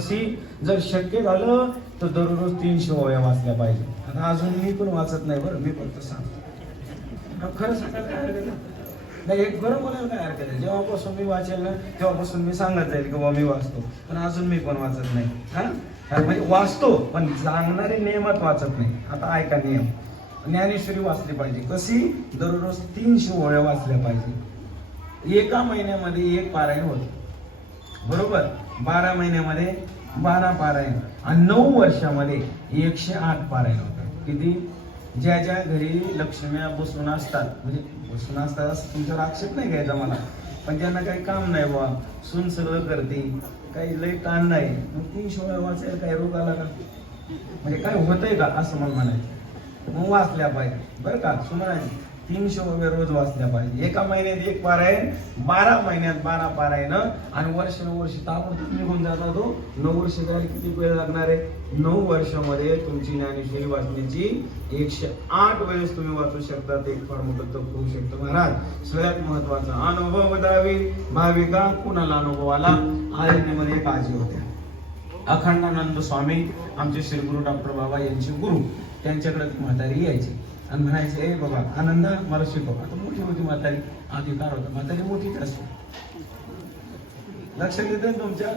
कशी जर शक्य झालं तर दररोज 300 ओव्या वाचल्या पाहिजे. आता अजून मी पण वाचत नाही बरं, मी फक्त सांगतो. खरं सांगायला काय हरकत आहे? नाही, एक बरं बोलायला काय हरकत आहे? जेव्हापासून मी वाचेल ना तेव्हापासून मी सांगत जाईल की बाबा मी वाचतो, पण अजून मी पण वाचत नाही. म्हणजे वाचतो पण सांगणारे नियमात वाचत नाही. आता ऐका नियम. ज्ञानेश्वरी वाचली पाहिजे. कशी? दररोज 300 ओव्या वाचल्या पाहिजे. एका महिन्यामध्ये एक पारायण होतं, बरोबर? 12 महिन्यामध्ये 12 पारायण आणि 9 वर्षामध्ये 108 पारायण होतं. किती? ज्या ज्या घरी लक्ष्म्या बसून असतात, म्हणजे बसून असतात असं तुमच्यावर आक्षेप नाही घ्यायचा मला, पण ज्यांना काही काम नाही बा, सून सगळं करते, काही लई ताण नाही, मग 300 ओव्या वाचायला काय रोग आला का? म्हणजे काय होतंय का असं मला म्हणायचं. मग वाचल्या पाहिजे बरं का सुमराजी. 300 ओव्या रोज वाचल्या पाहिजे. एका महिन्यात एक पारायण, 12 महिन्यात 12 पारायण आणि वर्षानुवर्षी ताबडतोब निघून जातात. 9 वर्ष जायला किती वेळ लागणार आहे? 9 वर्षामध्ये तुमची ज्ञानेश्वरी वाचण्याची 108 वेळेस तुम्ही वाचू शकता. ते एक फार मोठं तप होऊ शकतं महाराज. सगळ्यात महत्वाचा अनुभव द्यावी भाविका. कुणाला अनुभव आला? आळंदीमध्ये एक आजी होत्या, अखंडानंद स्वामी, आमचे श्री गुरु डॉक्टर बाबा यांचे गुरु. त्यांच्याकडे ती म्हातारी यायची आणि म्हणायचे, ए बाबा आनंदा मला शिकव. आता मोठी होती म्हातारी, अधिकार होता, म्हातारी मोठीच असते. लक्षात येते तुमच्या?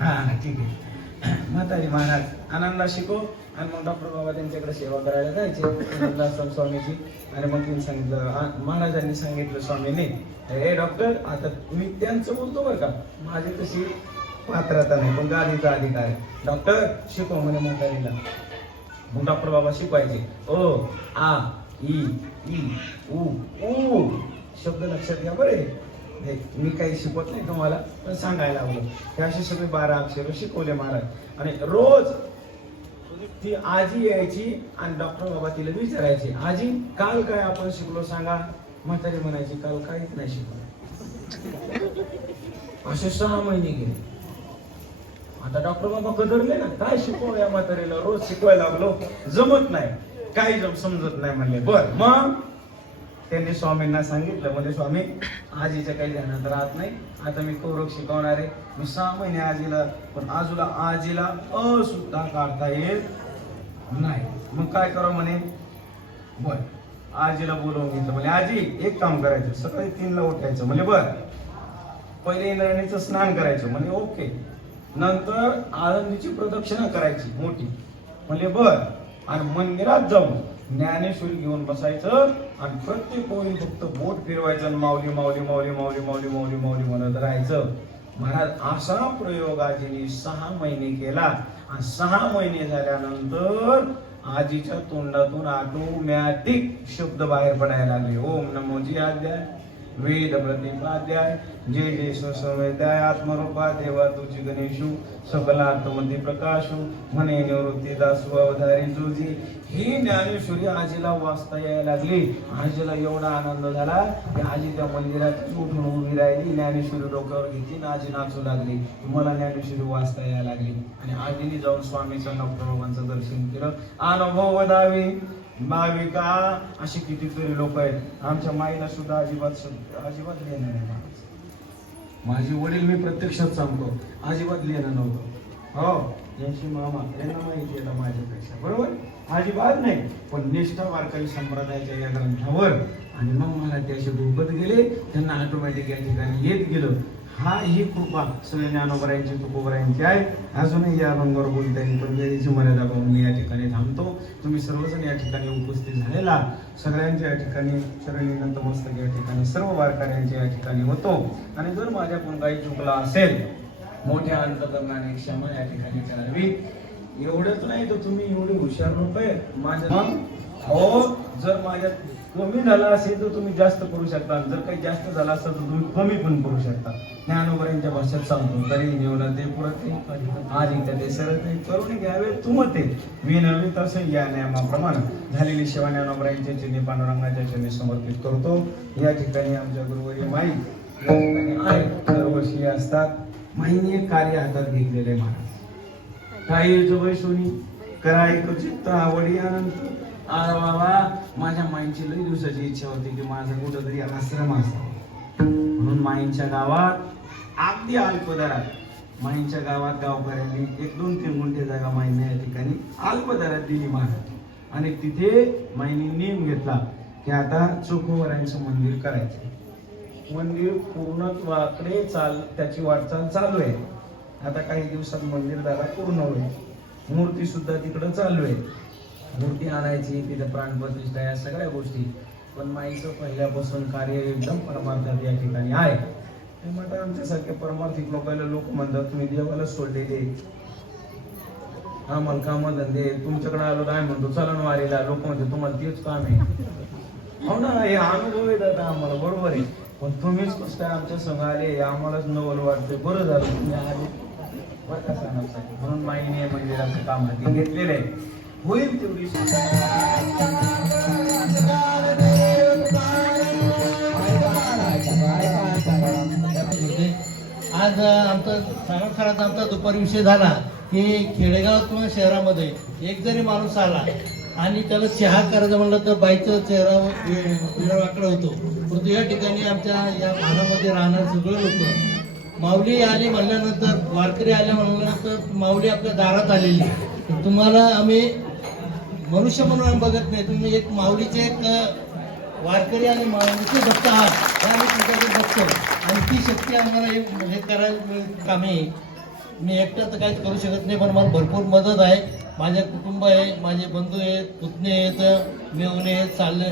हा ठीक आहे. म्हातारी महाराज आनंदा शिकव. आणि मग डॉक्टर बाबा त्यांच्याकडे सेवा करायला जायचे आनंदाश्रम स्वामीची. आणि मग त्यांनी सांगितलं, महाराजांनी सांगितलं स्वामीने, हे डॉक्टर आता मी त्यांचं बोलतो बरं का, माझी तशी पात्रता नाही पण गादीचा अधिकार आहे. डॉक्टर शिकव म्हणे म्हातारीला. मग डॉक्टर बाबा शिकवायचे. ओ आ ई ई उ ऊ शब्द लक्षात घ्या बरे. मी काही शिकवत नाही तुम्हाला, पण सांगायला लागलो. हे असे सगळे 12 अक्षर शिकवले महाराज. आणि रोज ती आजी यायची आणि डॉक्टर बाबा तिला विचारायचे, आजी काल काय आपण शिकलो सांगा. म्हातारी म्हणायची, काल काहीच नाही शिकलो. असे 6 महिने गेले. आता डॉक्टर बाबा कदरले ना, काय शिकवू या म्हातारीला, रोज शिकवायला लागलो, जमत नाही, काही समजत नाही म्हणले. बर मग त्यांनी स्वामींना सांगितलं, म्हणजे स्वामी आजीच्या काही ध्यानात राहत नाही, आता मी कौरव शिकवणार आहे. मी 6 महिने आजीला, पण आजीला अ सुद्धा काढता येत नाही. मग काय करावं म्हणे. बर आजीला बोलवून घेतलं. म्हणजे आजी एक काम करायचं, सकाळी 3ला उठायचं. म्हणजे बर पहिले इंद्रायणीचं स्नान करायचं. म्हणजे ओके. नंतर आळंदीची प्रदक्षिणा करायची मोठी. म्हणजे बर आणि मंदिरात जाऊन ज्ञानेश्वरी घेऊन बसायचं आणि प्रत्येक ओळी फक्त बोट फिरवायचं आणि माऊली माऊली माऊली माऊली माऊली माऊली माऊली म्हणत राहायचं. महाराज असा प्रयोग आजीने 6 महिने केला. आणि 6 महिने झाल्यानंतर आजीच्या तोंडातून ऑटोमॅटिक शब्द बाहेर पडायला लागले. ओम नमो जी अध्याय, वेद प्रतिपाध्याय, जय जय स्वसंवेद्याय, आत्मरूपा देवा तुझी गणेशू, सकलात्मती प्रकाशू, म्हणे निवृत्ती दासू अवधारी तुझी. ही ज्ञानेश्वरी आजीला वाचता यायला लागली. आजीला एवढा आनंद झाला की आजी त्या मंदिरात उठून उभी राहिली, ज्ञानेश्वरी डोक्यावर घेतली आणि आजी नाचू लागली. मला ज्ञानेश्वरी वाचता यायला लागली. आणि आजीने जाऊन स्वामीचं डॉक्टर बाबांचं दर्शन केलं. अनुभव दावी भाविका अशी कितीतरी लोक आहेत. आमच्या माईला सुद्धा अजिबात लिहिणं नाही. माझे वडील, मी प्रत्यक्षात सांगतो, अजिबात लिहिणं नव्हतं. हो यांची मामा यांना माहिती आहे माझ्यापेक्षा, बरोबर? अजिबात नाही. पण निष्ठा वारकरी संप्रदायाच्या या ग्रंथावर आणि मग मला ते असे डोकत गेले, त्यांना ऑटोमॅटिक या ठिकाणी येत गेलं. ही कृपा सगळ्या ज्ञानोबरायांची तुकोबरायांची आहे. अजूनही या रंगावर बोलता येईल, पण वेळेची मर्यादा पाहून मी या ठिकाणी थांबतो. तुम्ही सर्वजण या ठिकाणी उपस्थित झालेला सगळ्यांच्या या ठिकाणी चरणी नतमस्तक या ठिकाणी सर्व वारकऱ्यांच्या या ठिकाणी होतो. आणि जर माझ्याकडून काही चुकला असेल, मोठ्या अंतकरणाने क्षमा या ठिकाणी करावी. एवढंच नाही तर तुम्ही एवढे हुशार लोक आहे माझ्या. हो जर माझ्यात कमी झाला असेल तर तुम्ही जास्त करू शकता, जर काही जास्त झाला असेल तर तुम्ही कमी पण करू शकता. ज्ञानोबरांच्या भाषेत सांगतो, तरी निवडते पुरते आज इथं ते सरते करून घ्यावे तुमते विनवी तसे या नियमाप्रमाणे झालेली सेवा ज्ञानोबरांच्या चिन्हे पांडुरंगाच्या चिन्हे समर्पित करतो. या ठिकाणी आमच्या गुरुवारी माई या ठिकाणी आहे, दरवर्षी असतात. माईने एक कार्य हातात घेतलेले आहे महाराज. काही वैशोनी कराय चित्त आवडी अनंत. अरे बाबा माझ्या माईंची लई दिवसाची इच्छा होती की माझा कुठंतरी आश्रम असावा. म्हणून माईंच्या गावात अगदी अल्प दरात माईंच्या गावात गावकऱ्यांनी 1-2-3 गुंठे जागा माईंना या ठिकाणी अल्प दरात दिली महाराज. आणि तिथे माईंनी नियम घेतला की आता चोखोवरांचं मंदिर करायचं. मंदिर पूर्णत्वाकडे त्याची वाटचाल चालू आहे. आता काही दिवसात मंदिर त्याला पूर्ण होईल. मूर्ती सुद्धा तिकडं चालू आहे. मूर्ती आणायची, तिथे प्राणप्रतिष्ठा, या सगळ्या गोष्टी. पण माईचं पहिल्यापासून कार्य एकदम परमार्थात या ठिकाणी आहे. ते म्हणतात आमच्यासारखे परमार्थिक लोक म्हणतात तुम्ही देवाला सोडलेले, आम्हाला काम धंदे, तुमच्याकडे आलो काय म्हणतो चलन वारीला, लोक म्हणते तुम्हाला तेच काम आहे. हो ना, हे अनुभव येतात आम्हाला, बरोबर आहे. पण तुम्हीच कसं काय आमच्या संघ आले, आम्हालाच नवल वाटते. बरं झालं तुम्ही आले बरं का सांगण्यासाठी. म्हणून माईने मंदिराचं काम हाती घेतलेलं आहे. होईल तेवढी आज आमचा खराच आमचा दुपारी विषय झाला की खेडेगाव किंवा शहरामध्ये एक जरी माणूस आला आणि त्याला चहा करायचं म्हणलं तर बाईचा चेहरा वेगळाकडे होतो. परंतु या ठिकाणी आमच्या या भागामध्ये राहणारे सगळे लोक माऊली आली म्हणल्यानंतर, वारकरी आल्या म्हणल्यानंतर माऊली आपल्या दारात आलेली. तुम्हाला आम्ही मनुष्य म्हणून बघत नाही, तुम्ही एक माऊलीचे एक वारकरी आणि माऊलीचे भक्त आहात हे आम्ही तुमच्याकडे बघतो. आणि ती शक्ती आम्हाला हे करायला कामे. मी एकटं तर काहीच करू शकत नाही, पण मला भरपूर मदत आहे. माझे कुटुंब आहे, माझे बंधू आहेत, पुतणे आहेत, मेवणे आहेत, चालले,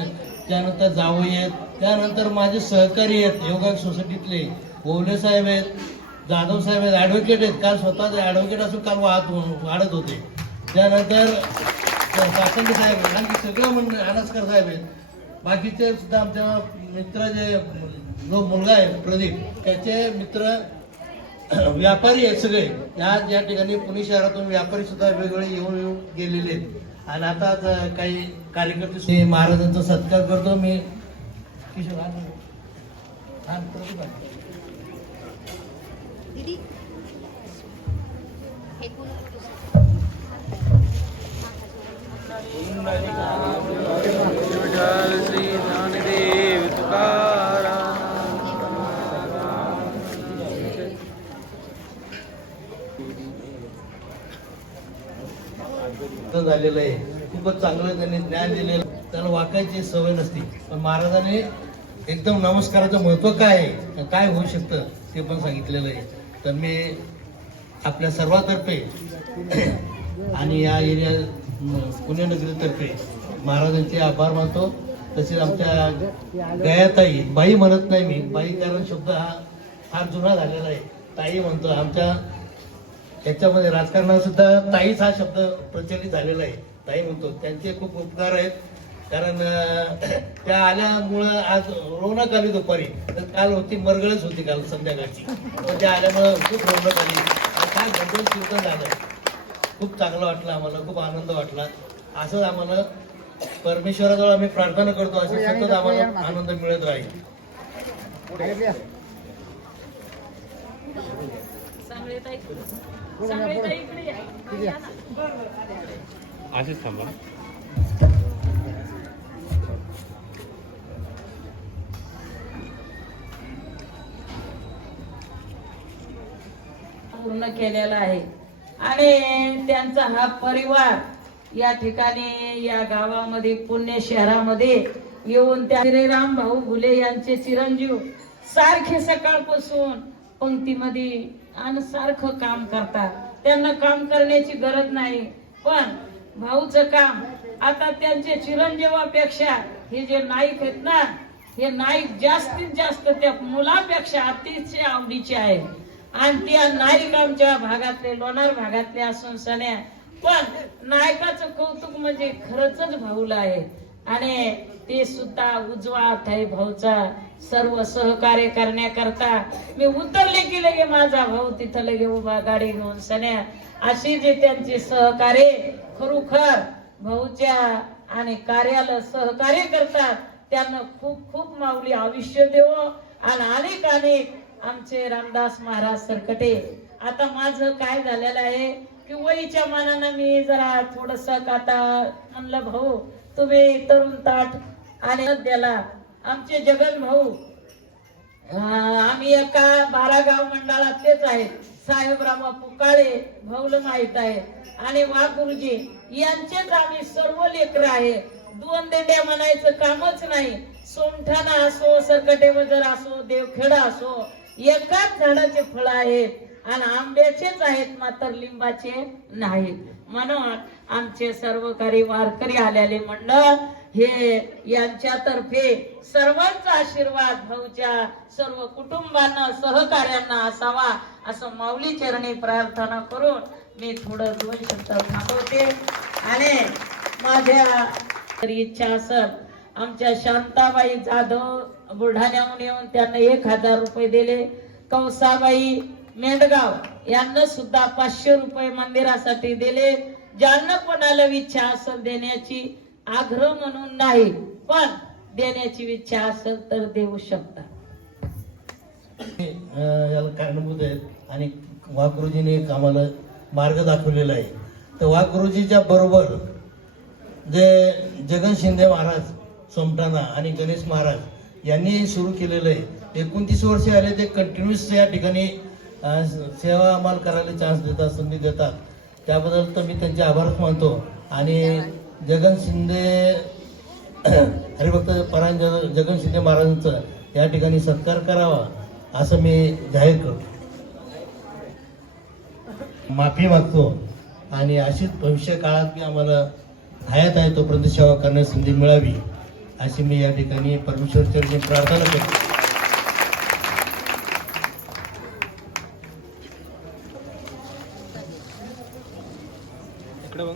त्यानंतर जावई आहेत, त्यानंतर माझे सहकारी आहेत योगा सोसायटीतले ओवले साहेब आहेत, जाधव साहेब आहेत, ॲडव्होकेट आहेत. काल स्वतः ॲडव्होकेट असून काल वाढत होते. त्यानंतर काकंडे साहेब आणि सगळं म्हणणं अनासकर साहेब आहेत. बाकीचे सुद्धा आमच्या मित्र जो मुलगा आहे प्रदीप, त्याचे मित्र व्यापारी आहेत सगळे. या ठिकाणी पुणे शहरातून व्यापारी सुद्धा वेगवेगळे येऊन गेलेले आहेत. आणि आता काही कार्यकर्ते महाराजांचा सत्कार करतो मी. झालेलं आहे. खूपच चांगलं त्यांनी ज्ञान दिलेलं. त्याला वाकायची सवय नसती, पण महाराजांनी एकदम नमस्काराचं महत्व काय आहे, काय होऊ शकतं ते पण सांगितलेलं आहे. तर मी आपल्या सर्वातर्फे आणि या एरिया पुणे नगरीतर्फे महाराजांचे आभार मानतो. तसेच आमच्या गयाताई, बाई म्हणत नाही मी, बाई कारण शब्द हा फार जुना झालेला आहे, ताई म्हणतो. आमच्या याच्यामध्ये राजकारणात सुद्धा ताईच हा शब्द प्रचलित झालेला आहे, ताई म्हणतो. त्यांचे खूप उपकार आहेत, कारण त्या आल्यामुळं आज रौनक आली दुपारी. तर काल होती मरगळच होती काल संध्याकाळची, पण त्या आल्यामुळं खूप रौनक आली. काय भजन कीर्तन झालं, खूप चांगलं वाटलं आम्हाला, खूप आनंद वाटला. असंच आम्हाला परमेश्वराजवळ आम्ही प्रार्थना करतो, असं सतत आम्हाला आनंद मिळत राहील. असेच थांबा. पूर्ण केलेला आहे आणि त्यांचा हा परिवार या ठिकाणी या गावामध्ये पुणे शहरामध्ये येऊन त्या श्रीराम भाऊ घुले यांचे चिरंजीव सारखे सकाळपासून पंक्तीमध्ये आणि सारखं काम करतात. त्यांना काम करण्याची गरज नाही, पण भाऊचं काम आता त्यांच्या चिरंजीवापेक्षा हे जे नाईक आहेत ना, हे नाईक जास्तीत जास्त त्या मुलापेक्षा अतिशय आवडीचे आहे. आणि त्या नाईक आमच्या भागातले, लोणार भागातले असून सण्या, पण नायकाचं कौतुक म्हणजे खरंच भाऊला आहे. आणि ते सुद्धा उजवा हात आहे भाऊचा, सर्व सहकार्य करण्याकरता. मी उतरले की लगे माझा भाऊ तिथं लगे उभा गाडी घेऊन सण्या. अशी जे त्यांचे सहकार्य खरोखर भाऊच्या आणि कार्याला सहकार्य करतात, त्यांना खूप खूप माऊली आयुष्य देव. आणि अनेक अनेक आमचे रामदास महाराज सरकटे. आता माझं काय झालेलं आहे की वयीच्या मानानं मी जरा थोडस आता म्हणलं भाऊ तुम्ही तरुण ताट आणि द्याला आमचे जगन भाऊ आम्ही एका 12 गाव मंडळातलेच आहेत. साहेबराव पुकाळे भाऊला माहित आहे आणि वाघ गुरुजी यांचेच आम्ही सर्व लेकर आहे. 2 दिंड्या म्हणायचं कामच नाही. सोमठाणा असो, सरकटे बजर असो, देवखेडा असो, एकाच झाडाचे फळ आहेत आणि आंब्याचेच आहेत, मात्र लिंबाचे नाहीत. म्हणून आमचे सर्व काही वारकरी आलेले मंडळ हे यांच्यातर्फे सर्वांचा आशीर्वाद भाऊच्या सर्व कुटुंबांना सहकार्यांना असावा असं माऊली चरणी प्रार्थना करून मी थोडं 2 शब्द थांबवते. आणि माझ्या तरी इच्छा असेल, आमच्या शांताबाई जाधव बुलढाण्याहून येऊन त्यांना 1000 रुपये दिले. कौसाबाई मेंढगाव यांना सुद्धा 500 रुपये मंदिरासाठी दिले. ज्यांना कोणाला इच्छा असेल देण्याची, आग्रह म्हणून नाही, पण देण्याची इच्छा असेल तर देऊ शकता. याला कारणीभूत आहेत आणि वाघ गुरुजीने आम्हाला मार्ग दाखवलेला आहे. तर वाघ गुरुजीच्या बरोबर जे जगन शिंदे महाराज सोमठाणा आणि गणेश महाराज यांनी सुरू केलेलं आहे. 29 वर्षे आले ते कंटिन्युअस या ठिकाणी सेवा आम्हाला करायला चान्स देतात, संधी देतात. त्याबद्दल तर मी त्यांचे आभारच मानतो. आणि जगन शिंदे हरिभक्त परायण जगन शिंदे महाराजांचं या ठिकाणी सत्कार करावा असं मी जाहीर करतो. माफी मागतो आणि अशीच भविष्य काळात आम्हाला हयात आहे तोपर्यंत सेवा करण्याची संधी मिळावी अशी मी या ठिकाणी परमेश्वर चरणी प्रार्थना करतो. इकडे बघ.